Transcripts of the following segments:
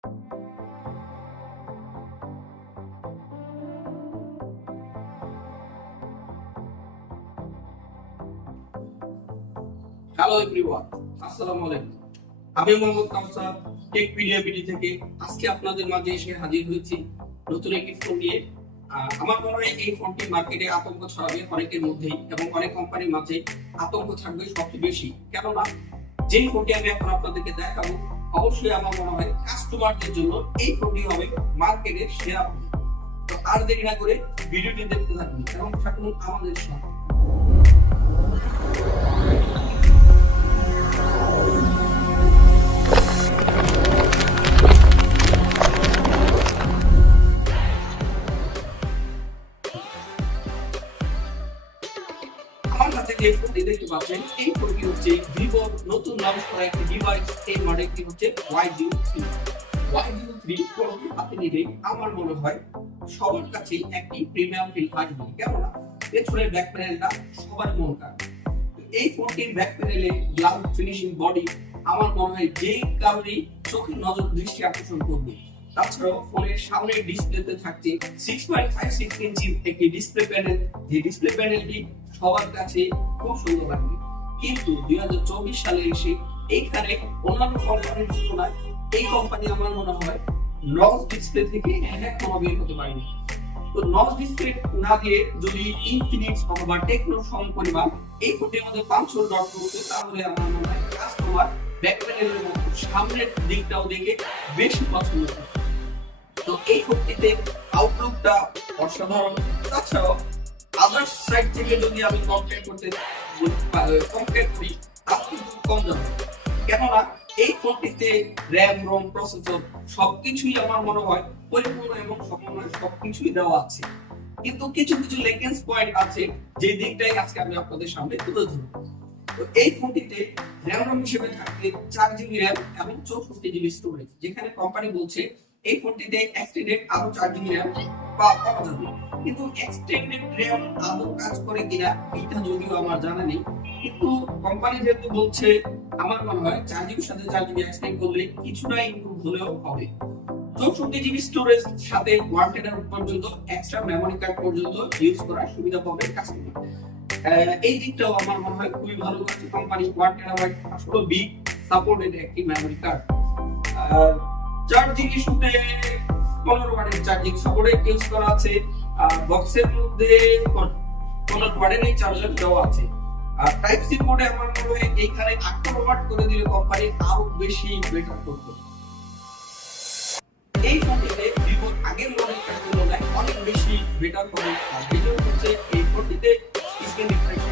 Hello everyone, আসসালামু আলাইকুম। আমি মোহাম্মদ কাউসার, টেকপিডিয়া বিডি থেকে আজকে আপনাদের মাঝে এসে হাজির হয়েছি নতুন একটি ফোন নিয়ে। আমার মনে হয় এই ফোনটি মার্কেটে আতঙ্ক ছড়াবে অনেকের মধ্যেই, এবং অনেক কোম্পানির মাঝে আতঙ্ক থাকবে সবচেয়ে বেশি। কেননা যেই ফোনটি আমি এখন আপনাদেরকে দেখাবো, অবশ্যই আমার মনে হয় কাস্টমারদের জন্য এই ফোনটি হবে মার্কেটের সেরা ফোন। তো আর দেরি না করে ভিডিওটি দেখতে থাকুন এবং থাকুন আমাদের সাথে। আমার কাছে যে ফোনটি দেখতে পাচ্ছেন, এই ফোনটি হচ্ছে ভিভো নতুন লঞ্চ করা একটি ডিভাইস। এই মডেলটি হচ্ছে Y03। Y03 ফোনটি হাতে নিলেই আমার মনে হয় সবার কাছে একটি প্রিমিয়াম ফিল আসবে। কেননা পেছনের ব্যাক প্যানেলটা সবার মন কাড়ে। এই ফোনটির ব্যাক প্যানেলে গ্লাস ফিনিশিং বডি আমার মনে হয় যেই কারণেই চোখের নজর দৃষ্টি আকর্ষণ করবে। তাছাড়াও ফোনের সামনের ডিসপ্লেতে থাকছে 6.56 ইঞ্চির একটি ডিসপ্লে প্যানেল, যে ডিসপ্লে প্যানেলটি সবার কাছে খুব সুন্দর লাগবে। কিন্তু 2024 সালে এসে এইখানে অন্যান্য কোম্পানির তুলনায় এই কোম্পানি আমার মনে হয় নচ ডিসপ্লে থেকে এখনো বের হতে পারেনি। তো নচ ডিসপ্লে না দিয়ে যদি ইনফিনিক্স অথবা টেকনো পরিবার এই ফোনটির মধ্যে পাঁচশো ডট করতে, তাহলে আমার মনে হয় কাস্টমার ব্যাক প্যানেলের মতো সামনের দিকটাও দেখে বেশি পছন্দ করে। তো এই ফোনটিতে আউটলুকটা অসাধারণ। তাছাড়াও আদার্স সাইড থেকে যদি আমি কম্পেয়ার করি, তার কিন্তু কম যাবে। কেননা এই ফোনটিতে র্যাম, রোম, প্রসেসর সবকিছুই আমার মনে হয় পরিপূর্ণ এবং সমন্বয় সবকিছুই দেওয়া আছে। কিন্তু কিছু কিছু লেকেন্স পয়েন্ট আছে, যে দিকটাই আজকে আমি আপনাদের সামনে তুলে ধরব। তো এই ফোনটিতে র্যাম রোম হিসেবে থাকবে 4GB র্যাম এবং 64GB স্টোরেজ, যেখানে কোম্পানি বলছে এই ফোনটিতে এক্সটেন্ডেড আরো 4GB র্যাম পাওয়া যাবে। কিন্তু এক্সটেন্ডেড র্যাম আদৌ কাজ করে কিনা এটা যদিও আমার জানা নেই, কিন্তু কোম্পানি যেহেতু বলছে, আমার মনে হয় 4GB সাথে 4GB এক্সটেন্ড করলে কিছুটা ইমপ্রুভ হলেও হবে। 64GB স্টোরেজ সাথে 1TB পর্যন্ত এক্সট্রা মেমরি কার্ড পর্যন্ত ইউজ করার সুবিধা পাবে কাস্টমার। এই দিকটাও আমার মনে হয় খুবই ভালো করেছে কোম্পানি। 1TB আসলে বিগ সাপোর্টেড একটি মেমরি কার্ড। 4GB শুতে 15 ওয়াটের চার্জিং সাপোর্ট ইউজ করা আছে। বক্সের মধ্যে 15 ওয়াটের এই চার্জার দেওয়া আছে। আর টাইপ সি পোর্টে আমার মনে হয় এইখানে 18 ওয়াট করে দিলে কোম্পানি আরো বেশি বেটার করবে। এই ফোনটিতে ভিভো আগের মডেলটার তুলনায় অনেক বেশি বেটার হবে। আর ভিডিও হচ্ছে এই ফোনটিতে স্ক্রিন রিফ্রেশ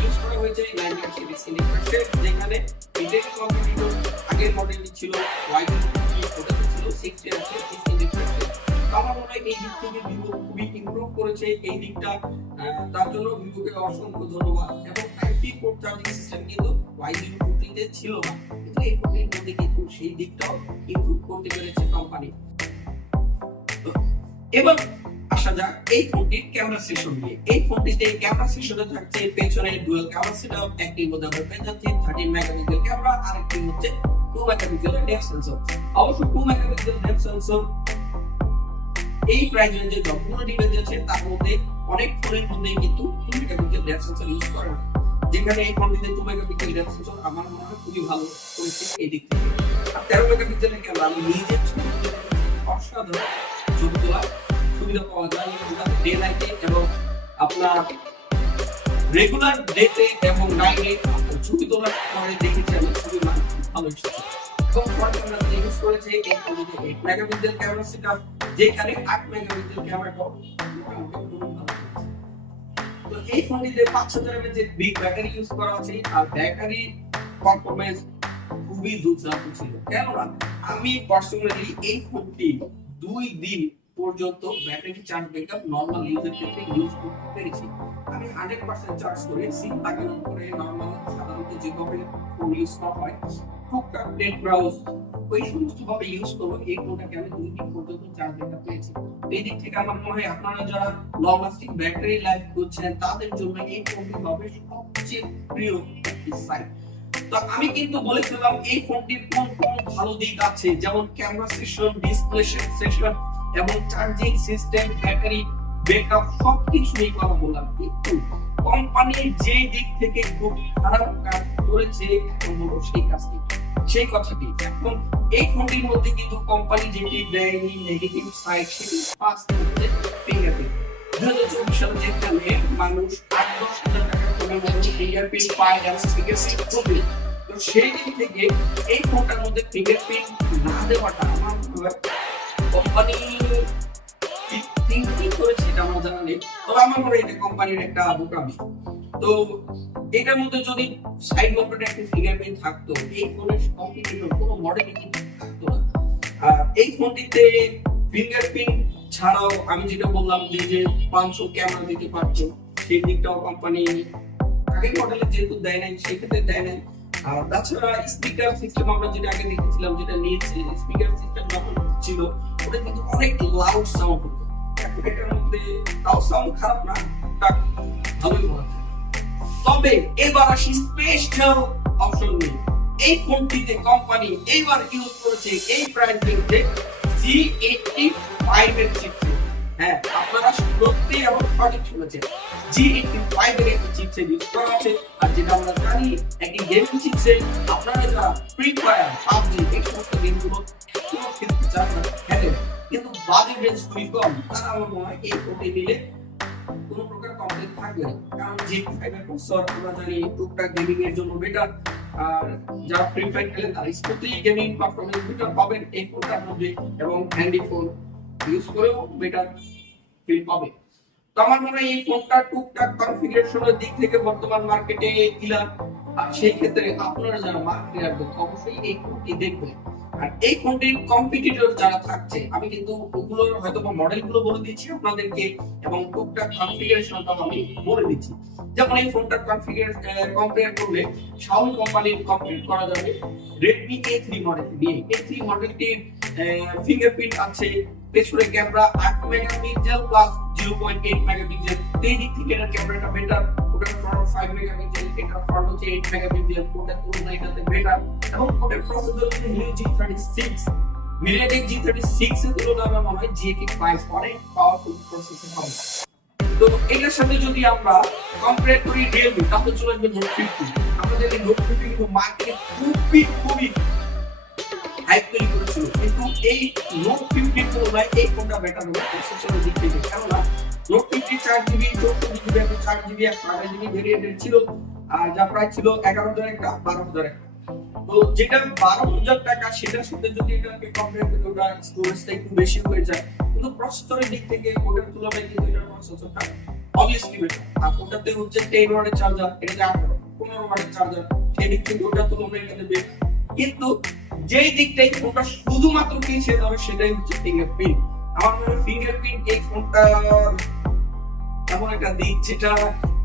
ইউজ করা হয়েছে 9 Hz স্ক্রিন রিফ্রেশ, যেখানে এটার কম্পিটিটর আগের মডেলটি ছিল Y03, ওটাতে ছিল 60 Hz স্ক্রিন রিফ্রেশ। আমার মনে হয় এই দিক থেকে ভিভো খুবই ইমপ্রুভ করেছে এই দিকটা। তার জন্য ভিভোকে অসংখ্য ধন্যবাদ। এবং type C port charging system কিন্তু Y03 তে ছিল না, কিন্তু এই ফোনের মধ্যে কিন্তু সেই দিকটাও ইমপ্রুভ করতে পেরেছে কোম্পানি। এবার আসা যাক এই ফোনটির ক্যামেরা সেকশন নিয়ে। এই ফোনটিতে ক্যামেরা সেকশনে থাকছে পেছনে ডুয়াল ক্যামেরা সেটআপ, একটির মধ্যে আমরা পেয়ে যাচ্ছি 13 মেগাপিক্সেল ক্যামেরা, আর একটি হচ্ছে 2 মেগাপিক্সেল ডেপথ সেন্সর। অবশ্য 2 মেগাপিক্সেল ডেপথ সেন্সর এই প্রাইস রেঞ্জে যতগুলো ডিভাইস আছে তার মধ্যে অনেক ফোনের মধ্যেই কিন্তু 2 মেগাপিক্সেল ডেপথ সেন্সর ইউজ করে না, যেখানে এই ফোনটিতে 2 মেগাপিক্সেল ডেপথ সেন্সর আমার মনে হয় খুবই ভালো করেছে এই দিক থেকে। আর 13 মেগাপিক্সেলের ক্যামেরা আমি নিজে অসাধারণ ছবি তোলার সুবিধা পাওয়া যায় ডে নাইটে, এবং আপনার রেগুলার ডেতে এবং নাইটে ছবি তোলার পরে দেখেছি আমি খুবই ভালো এসেছে। এবং ফ্রন্ট ক্যামেরাতে ইউজ করেছে 8 মেগাপিক্সেল ক্যামেরা সেটআপ, যেখানে 8 মেগাপিক্সেল ক্যামেরাটাও খুবই ভালো। তো এই ফোনটিতে 5000 mAh এর বিগ ব্যাটারি ইউজ করা আছে, আর ব্যাটারি পারফরম্যান্স খুবই দুর্দান্ত ছিল। কেননা আমি পার্সোনালি এই ফোনটি 2 দিন পর্যন্ত ব্যাটারি চার্জ ব্যাকআপ নরমাল ইউজের ক্ষেত্রে ইউজ করতে পেরেছি। আমি 100% চার্জ করে সিম লাগানোর পরে নরমাল সাধারণত যেভাবে ফোন ইউজ করা হয়, টুকটাক নেট ব্রাউজ ওই সমস্ত ভাবে ইউজ করব, এই ফোনটাকে আমি 2 দিন পর্যন্ত চার্জ ব্যাকআপ পেয়েছি। এই দিক থেকে আমার মনে হয় আপনারা যারা লং লাস্টিং ব্যাটারি লাইফ করছেন তাদের জন্য এই ফোনটি হবে সবচেয়ে প্রিয় একটি সাইট। তো আমি কিন্তু বলেছিলাম এই ফোনটির কোন কোন ভালো দিক আছে, যেমন ক্যামেরা সেশন, ডিসপ্লে সেশন এবং চার্জিং সিস্টেম, ব্যাটারি ব্যাকআপ সবকিছু নিয়ে কথা বললাম। কিন্তু কোম্পানি যে দিক থেকে খুব খারাপ কাজ করেছে এখন হলো সেই কথাটি। এখন এই ফোনটির মধ্যে কিন্তু কোম্পানি যেটি দেয়নি নেগেটিভ সাইড সেটি ফার্স্ট হচ্ছে ফিঙ্গারপ্রিন্ট। 2024 সালে যেখানে মানুষ 8-10 হাজার টাকার ফোনের মধ্যে ফিঙ্গারপ্রিন্ট পায় এবং ফিঙ্গারপ্রিন্ট করবে, তো সেই দিক থেকে এই ফোনটার মধ্যে ফিঙ্গারপ্রিন্ট না দেওয়াটা আমার মনে হয় কোম্পানি থিঙ্কিং করেছে এটা আমার জানা নেই, তবে আমার মনে হয় এটা কোম্পানির একটা বোকামি। তো এটার মধ্যে যদি সাইড মাউন্টেড একটা ফিঙ্গারপ্রিন্ট থাকতো, এই ফোনের কম্পিটিটর কোনো মডেলই কিন্তু থাকতো না। আর এই ফোনটিতে ফিঙ্গারপ্রিন্ট ছাড়াও আমি যেটা বললাম যে 500 ক্যামেরা দিতে পারতো, সেই দিকটাও কোম্পানি আগের মডেলে যেহেতু দেয় নাই সেক্ষেত্রে দেয় নাই। আর তাছাড়া স্পিকার সিস্টেম আমরা যেটা আগে দেখেছিলাম, যেটা নিয়েছে স্পিকার সিস্টেম যখন ছিল ওটা কিন্তু অনেক লাউড সাউন্ড হতো। এটার মধ্যে তাও সাউন্ড খারাপ না, ভালোই বলা যায়। তবে এবার আসি স্পেশাল অপশন নিয়ে। এই ফোনটিতে কোম্পানি এবার ইউজ করেছে এই প্রাইস রেঞ্জে G85 এর চিপসেট। হ্যাঁ, আপনারা সত্যি এবং সঠিক শুনেছেন, G85 এর একটি চিপসেট ইউজ করা আছে। আর যেটা আমরা জানি একটি গেমিং চিপসেট, আপনারা যারা ফ্রি ফায়ার, পাবজি এই সমস্ত গেমগুলো খেলতে চান না, খেলেন কিন্তু বাজেট রেঞ্জ খুবই কম, তারা আমার মনে হয় এই ফোনটি নিলে কোনো প্রকার কমপ্লেইন থাকবে না। কারণ G5 এর প্রসেসর আমরা জানি টুকটাক গেমিং এর জন্য বেটার, আর যারা ফ্রি ফায়ার খেলেন তারা স্মুথলি গেমিং পারফরম্যান্স বেটার পাবেন এই ফোনটার মধ্যে, এবং হ্যান্ডি ফোন ইউজ করেও বেটার ফিল পাবে। তো আমার মনে হয় এই ফোনটা টুকটাক কনফিগারেশনের দিক থেকে বর্তমান মার্কেটে কিলার। আর সেই ক্ষেত্রে আপনারা যারা মার্কেটে রাখবেন অবশ্যই এই ফোনটি দেখবেন। আর এই ফোনটির কম্পিটিটর যারা থাকছে, আমি কিন্তু ওগুলোর হয়তো মডেলগুলো বলে দিচ্ছি আপনাদেরকে, এবং টুকটাক কনফিগারেশনটাও আমি বলে দিচ্ছি। যেমন এই ফোনটার কম্পেয়ার করলে Xiaomi কোম্পানির কম্পেয়ার করা যাবে Redmi A3 মডেল দিয়ে। A3 মডেলটির ফিঙ্গারপ্রিন্ট আছে, পেছনে ক্যামেরা 8 মেগাপিক্সেল প্লাস 0.8 মেগাপিক্সেল। এই দিক থেকে এটার ক্যামেরাটা বেটার, ওটার ফ্রন্ট 5 মেগাপিক্সেল, এটার ফ্রন্ট হচ্ছে 8 মেগাপিক্সেল, ওটার তুলনায় এটাতে বেটার। এবং ওটার প্রসেসর হচ্ছে Helio G36, MediaTek G36 এর তুলনায় আমার মনে হয় G85 অনেক পাওয়ারফুল প্রসেসর হবে। তো এটার সাথে যদি আমরা কম্পেয়ার করি Realme, তাহলে চলে আসবে Note 50। আমাদের এই Note 50 কিন্তু মার্কেটে খুবই হাইপ তৈরি করেছিল, কিন্তু এই Note 50 তুলনায় এই ফোনটা বেটার হবে প্রসেসরের দিক থেকে। কেননা Note 50 4GB 64GB একটা 4GB 128GB ভেরিয়েন্টের ছিল, আর যা প্রাইস ছিল 11,000 একটা 12,000 একটা। তো যেটা 12,000 টাকা সেটার সাথে যদি এটাকে কম্পেয়ার করি, ওটা স্টোরেজটা একটু বেশি হয়ে যায়, কিন্তু প্রসেসরের দিক থেকে ওটার তুলনায় কিন্তু এটার প্রসেসরটা অবভিয়াসলি বেটার। আর ওটাতে হচ্ছে 10 ওয়াটের চার্জার, এটাতে 15 ওয়াটের চার্জার, সেই দিক থেকে ওটার তুলনায় এটাতে বেটার। কিন্তু যেই দিকটাই ফোনটা শুধুমাত্র পিছিয়ে যাবে সেটাই হচ্ছে ফিঙ্গারপ্রিন্ট। আমার মনে হয় ফিঙ্গারপ্রিন্ট এই ফোনটা এমন একটা দিক যেটা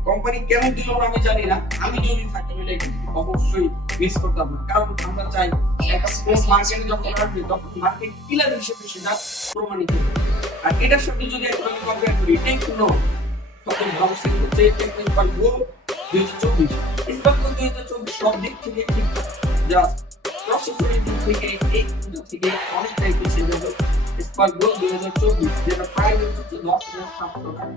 কোম্পানি কেন দিল না আমি জানি না। আমি যদি থাকতাম এটা অবশ্যই মিস করতাম না, কারণ আমরা চাই একটা ফোন মার্কেটে যখন আসবে তখন মার্কেট কিলার হিসেবে সেটা প্রমাণিত হবে। আর এটার সাথে যদি এখন আমি কম্পেয়ার করি টেকনো, তখন ভাবছেন হচ্ছে টেকনো স্পার্ক গো 2024, স্পার্ক গো 2024 সব দিক থেকে ঠিকঠাক, জাস্ট প্রসেসরের দিক থেকে এই ফোনটা থেকে অনেকটাই পিছিয়ে যাবে স্পার্ক গো 2024, যেটা প্রাইস হচ্ছে 10,700 টাকা।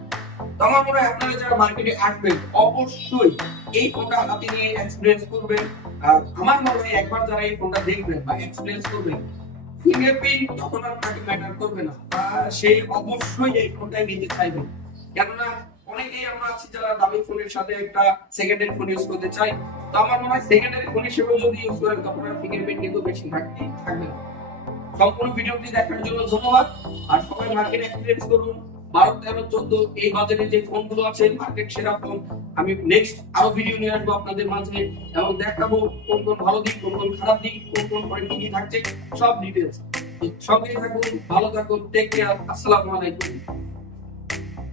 আমার মনে হয় আপনারা যারা মার্কেটে আসবেন অবশ্যই এই ফোনটা হাতে নিয়ে এক্সপেরিয়েন্স করবেন। আর আমার মনে হয় একবার যারা এই ফোনটা দেখবেন বা এক্সপেরিয়েন্স করবেন, ফিঙ্গারপ্রিন্ট তখন আর তাকে ম্যাটার করবে না, সে অবশ্যই এই ফোনটাই নিতে চাইবে। কেননা অনেকেই আমরা আছি যারা দামি ফোনের সাথে একটা সেকেন্ডারি ফোন ইউজ করতে চাই। তো আমার মনে হয় সেকেন্ডারি ফোন হিসেবে যদি ইউজ করেন তখন আর ফিঙ্গারপ্রিন্ট কিন্তু বেশি থাকবে না। সম্পূর্ণ ভিডিওটি দেখার জন্য ধন্যবাদ। আর সবাই মার্কেট এক্সপেরিয়েন্স করুন। 12, 13, 14 এই বাজারে যে ফোনগুলো আছে মার্কেট সেরা ফোন, আমি নেক্সট আরো ভিডিও নিয়ে আসবো আপনাদের মাঝে, এবং দেখাবো কোন কোন ভালো দিক, কোন কোন খারাপ দিক, কোন কোন পয়েন্ট কি থাকছে, সব ডিটেইলস। সঙ্গে থাকুন, ভালো থাকুন, টেক কেয়ার, আসসালামু আলাইকুম।